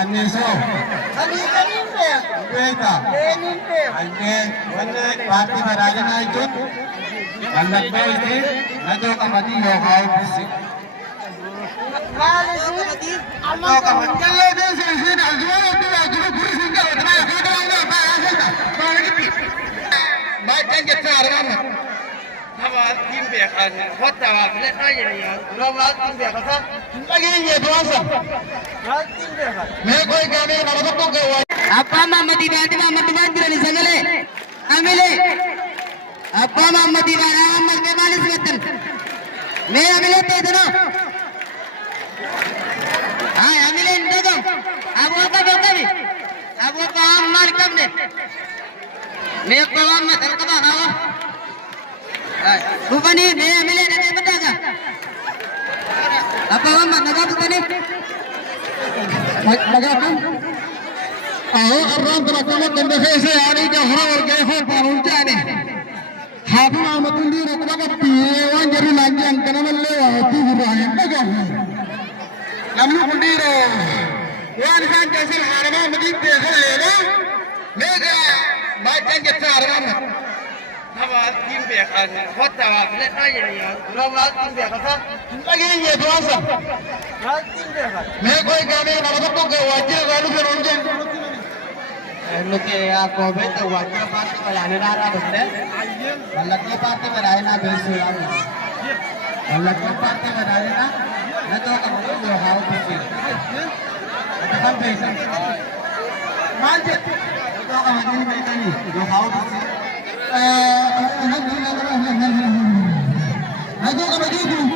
anniso beeka allee wanne paartii badhaadhinaa jechuun mallattoo isii najoo qamadii yookaan uffisi. Baay'een jettee argamu. Nama ittiin beekan hotta waa filadhaa jedhanii nama ittiin beekata dhageenya du'aasa. Mee qoy gaamee nama tokko gawwaa. Abbaa Maammadii Baati Maammadii Baati jirani sagalee Amilee Abbaa Maammadii Baati Maammadii Baati sigattan mee Amilee teessanoo haa Amilee hin dhagamu aboo qabi aboo qabaam maal qabne mee qabaam maxal qabaa kaawwa dhufanii mee Amilee dhagee badaaga Abbaa Maammadii nagaa dhufanii nagaa kan أهو الرب ركبت بخيسة يعني جهرة ورجعه فارون جاني حافظ عمد اللي ركبت فيه وانجري لانجي أنكنا من اللي وعطي إبراهيم بجاه لم يكن ديره وان كان جسر حرمان مدين بيخل لنا ميجا ما كان جسر حرمان nama ittiin beekan hotta waa filadhaa jedhanii nama ittiin beekata dhageenya du'aasa. Mee qoy gaamee nama tokko waajjira irraa dhufe nuun jennu. Nuti akkuma beektu waajjira paartii badhaadhinaa irraa dhufne mallattoo paartii badhaadhinaa beeksisuudhaan mallattoo paartii badhaadhinaa najoo qamadii yookaan uffisi. Akka kan beekan maal jettu najoo qamadii beekanii yookaan uffisi. Najoo qamadii kun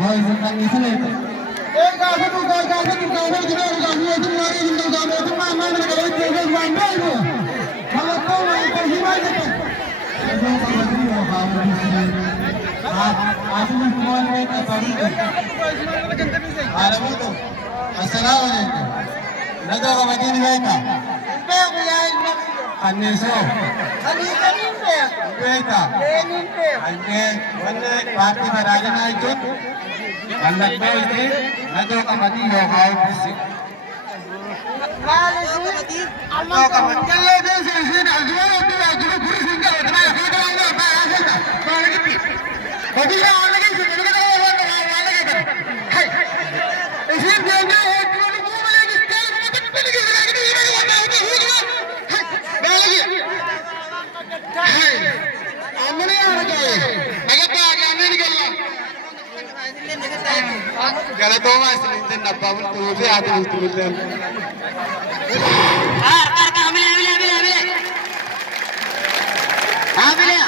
waa isa kan isa leeta. Assalamualaikum. Najoo qamadii beeka. Anniso beeka allee wanne paartii badhaadhinaa jechuun mallattoo isii najoo qamadii yookaan uffisi. Galatoomaa isiniin jenna abbaa bultuu fi haati bultuu illee. Amilee